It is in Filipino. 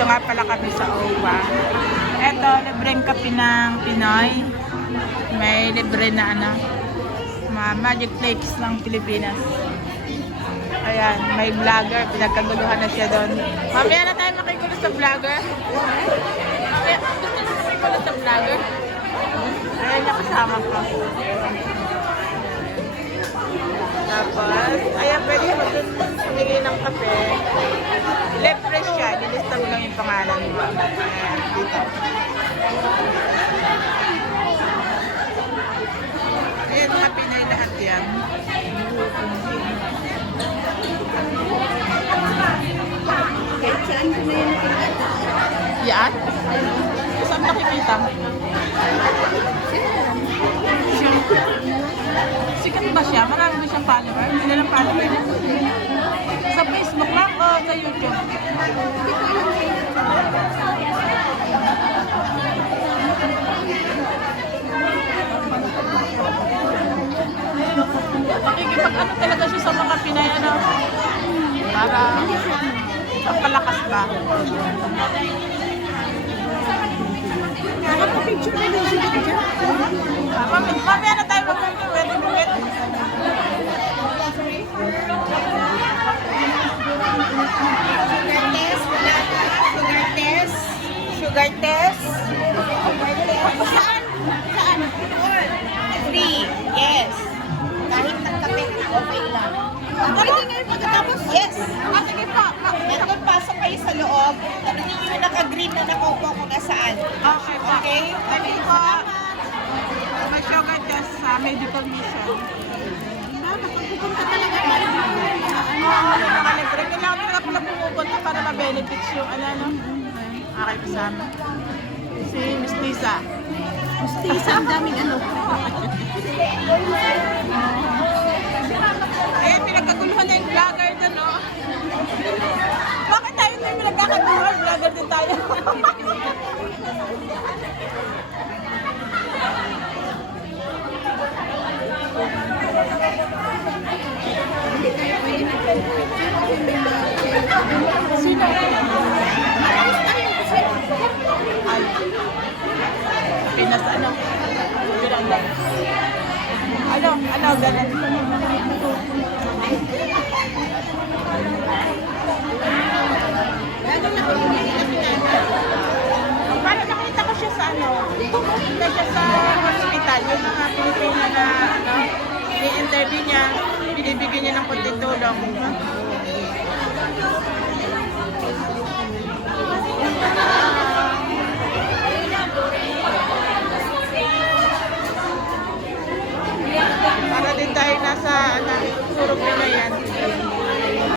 Nandito nga pala kami sa OWA. Eto, libreng kape ng Pinoy. May libre na ano, Magic Flakes ng Pilipinas. Ayan, may vlogger. Pinagkaguluhan na siya doon. Mamaya na tayo makigulo sa vlogger. Mamaya, gusto na makigulo sa vlogger. Ayan yung kasama ko. Tapos, ayan, pwede mo dun humingi ng kape. Libre siya. Nilista mo lang yung pangalan mo. Ayan, dito. Ayan, mga Pinay lahat yan. Saan ko na yun nakikita? Yan? Saan nakikita? Sikat ba siya? Marami ba siyang follower? Ilan ang follower niya? Sa Facebook lang o sa YouTube? Makikipag-ano talaga siya sa mga Pinay, ano? Para pagpalakas ba? Nakapapicture na din sila dyan. Mamaya na tayo mag-picture. Pwede mo pwede. Sugar test, wala ka. Sugar test. Sugar test. Saan? Saan? Free. Yes. Kahit nagkape ka, okay lang. Pwede ngayon pagkatapos? Yes. Sige pa. Nandun, pasok kayo sa loob. Tanungin niyo yung naka-green na nakaupo kung nasaan. Okay pa. Okay? Thank you po. May sugar test sa medical mission. Nakakapunta talaga tayo. Mga libre. Kailangan ko na pala pumupunta para ma-benefits yung ano. Aking kasama. Si Miss Lisa. Isa, ang daming ano. Ayan, pinagkaguluhan na yung vlogger doon, no? Bakit tayo na yung pinagkakaguluhan? Vlogger din tayo. Sino? Ay. Pinas ano? Pinagdag. Ano, ganun. Parang nakita ko siya sa ano, nakita siya sa hospital, yung mga Pilipina na ano, i-interview niya, binibigyan niya ng konting tulong. Para din tayo nasa ano, surong